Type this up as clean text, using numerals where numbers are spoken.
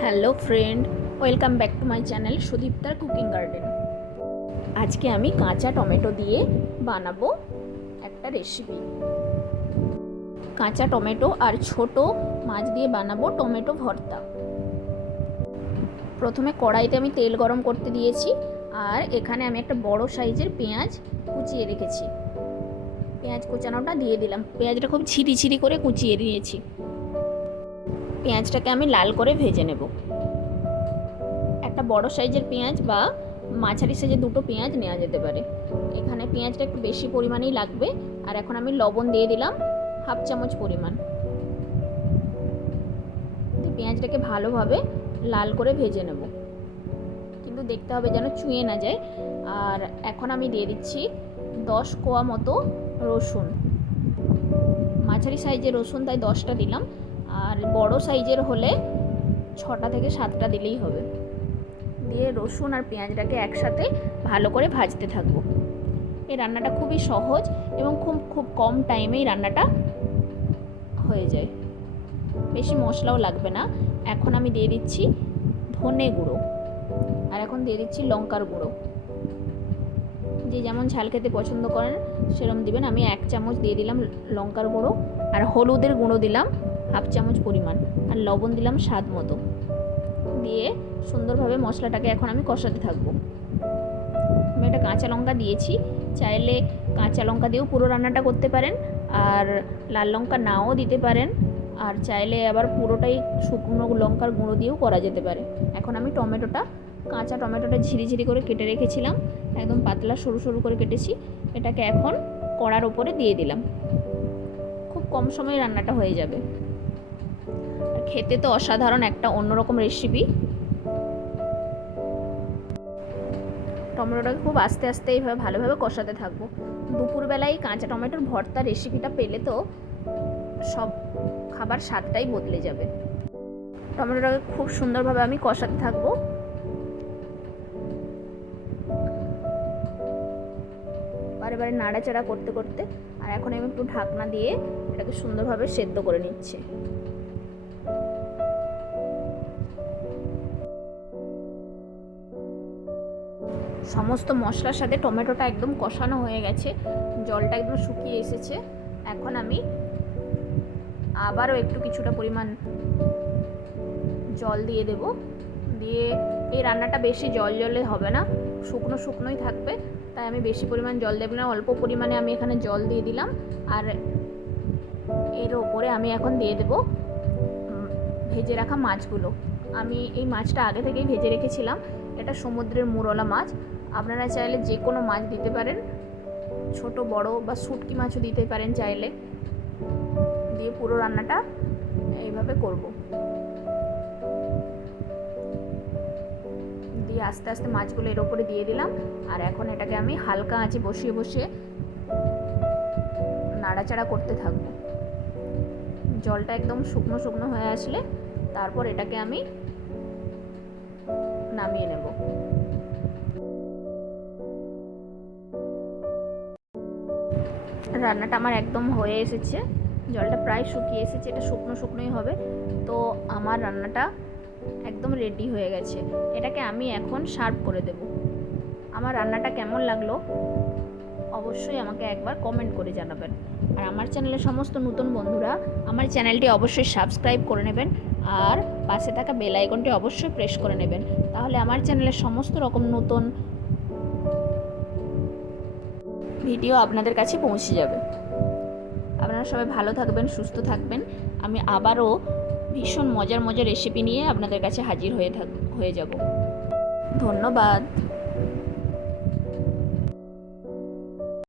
Hello friend, welcome back to my channel সুদীপ্তার cooking garden. আজকে আমি কাঁচা টমেটো দিয়ে বানাবো একটা রেসিপি। কাঁচা টমেটো আর ছোট মাছ দিয়ে বানাবো টমেটো ভর্তা। প্রথমে কড়াইতে আমি তেল গরম করতে দিয়েছি, আর এখানে আমি একটা বড় সাইজের পেঁয়াজ কুচিয়ে রেখেছি। পেঁয়াজ কুচানোটা দিয়ে দিলাম। পেঁয়াজটা খুব ছিরি ছিরি করে কুচিয়ে নিয়েছি। পেঁয়াজটাকে আমি লাল করে ভেজে নেব। একটা বড় সাইজের পেঁয়াজ বা মাঝারি সাইজের দুটো পেঁয়াজ নেওয়া যেতে পারে। এখানে পেঁয়াজটা একটু বেশি পরিমাণেই লাগবে। আর এখন আমি লবণ দিয়ে দিলাম হাফ চামচ পরিমাণ। পেঁয়াজটাকে ভালোভাবে লাল করে ভেজে নেব, কিন্তু দেখতে হবে যেন চুঁয়ে না যায়। আর এখন আমি দিয়ে দিচ্ছি 10 কোয়া মতো রসুন। মাঝারি সাইজের রসুন তাই 10টা দিলাম, আর বড় সাইজের হলে 6টা থেকে 7টা দিলেই হবে। দিয়ে রসুন আর পেঁয়াজটাকে একসাথে ভালো করে ভাজতে থাকবো। এই রান্নাটা খুবই সহজ এবং খুব কম টাইমেই রান্নাটা হয়ে যায়। বেশি মশলাও লাগবে না। এখন আমি দিয়ে দিচ্ছি ধনে গুঁড়ো, আর এখন দিয়ে দিচ্ছি লঙ্কার গুঁড়ো। যে যেমন ঝাল খেতে পছন্দ করেন সেরকম দিবেন। আমি 1 চামচ দিয়ে দিলাম লঙ্কার গুঁড়ো, আর হলুদের গুঁড়ো দিলাম হাফ চামচ পরিমাণ, আর লবণ দিলাম স্বাদ মতো। দিয়ে সুন্দরভাবে মশলাটাকে এখন আমি কষাতে থাকবো। আমি একটা কাঁচা লঙ্কা দিয়েছি। চাইলে কাঁচা লঙ্কা দিয়েও পুরো রান্নাটা করতে পারেন, আর লাল লঙ্কা নাও দিতে পারেন, আর চাইলে আবার পুরোটাই শুকনো লঙ্কার গুঁড়ো দিয়েও করা যেতে পারে। এখন আমি কাঁচা টমেটোটা ঝিরি করে কেটে রেখেছিলাম, একদম পাতলা সরু সরু করে কেটেছি। এটাকে এখন কড়ার ওপরে দিয়ে দিলাম। খুব কম সময়ে রান্নাটা হয়ে যাবে, আর খেতে তো অসাধারণ একটা অন্যরকম রেসিপি। টমেটোটাকে খুব আস্তে আস্তে এইভাবে ভালোভাবে কষাতে থাকবো। দুপুরবেলায় কাঁচা টমেটোর ভর্তা রেসিপিটা পেলে তো সব খাবার স্বাদটাই বদলে যাবে। টমেটোটাকে খুব সুন্দরভাবে আমি কষাতে থাকবো। বারে বারে নাড়াচাড়া করতে করতে। আর এখন আমি একটু ঢাকনা দিয়ে এটাকে সুন্দরভাবে সেদ্ধ করে নিচ্ছি। সমস্ত মশলার সাথে টমেটোটা একদম কষানো হয়ে গেছে, জলটা একদম শুকিয়ে এসেছে। এখন আমি আবারও কিছুটা পরিমাণ জল দিয়ে দেব। দিয়ে এই রান্নাটা বেশি জলে হবে না, শুকনোই থাকবে, তাই আমি বেশি পরিমাণ জল দেব না। অল্প পরিমাণে আমি এখানে জল দিয়ে দিলাম। আর এর ওপরে আমি এখন দিয়ে দেব ভেজে রাখা মাছগুলো। আমি এই মাছটা আগে থেকেই ভেজে রেখেছিলাম। এটা সমুদ্রের মুরলা মাছ। আপনারা চাইলে যে কোনো মাছ দিতে পারেন, ছোট বড় বা শুটকি মাছও দিতে পারেন চাইলে। দিয়ে পুরো রান্নাটা এইভাবে করব। দিয়ে আস্তে আস্তে মাছগুলো এর ওপরে দিয়ে দিলাম। আর এখন এটাকে আমি হালকা আঁচে বসিয়ে নাড়াচাড়া করতে থাকবো। জলটা একদম শুকনো হয়ে আসলে তারপর এটাকে আমি নামিয়ে নেব। রান্নাটা আমার একদম হয়ে এসেছে, জলটা প্রায় শুকিয়ে এসেছে। এটা শুকনোই হবে। তো আমার রান্নাটা একদম রেডি হয়ে গেছে। এটাকে আমি এখন সার্ভ করে দেব। আমার রান্নাটা কেমন লাগলো অবশ্যই আমাকে একবার কমেন্ট করে জানাবেন। আর আমার চ্যানেলের সমস্ত নতুন বন্ধুরা আমার চ্যানেলটি অবশ্যই সাবস্ক্রাইব করে নেবেন, আর পাশে থাকা বেল আইকনটি অবশ্যই প্রেস করে নেবেন। তাহলে আমার চ্যানেলের সমস্ত রকম নতুন ভিডিও আপনাদের কাছে পৌঁছে যাবে। আপনারা সবাই ভালো থাকবেন, সুস্থ থাকবেন। আমি আবারও ভীষণ মজার রেসিপি নিয়ে আপনাদের কাছে হাজির হয়ে যাব। ধন্যবাদ।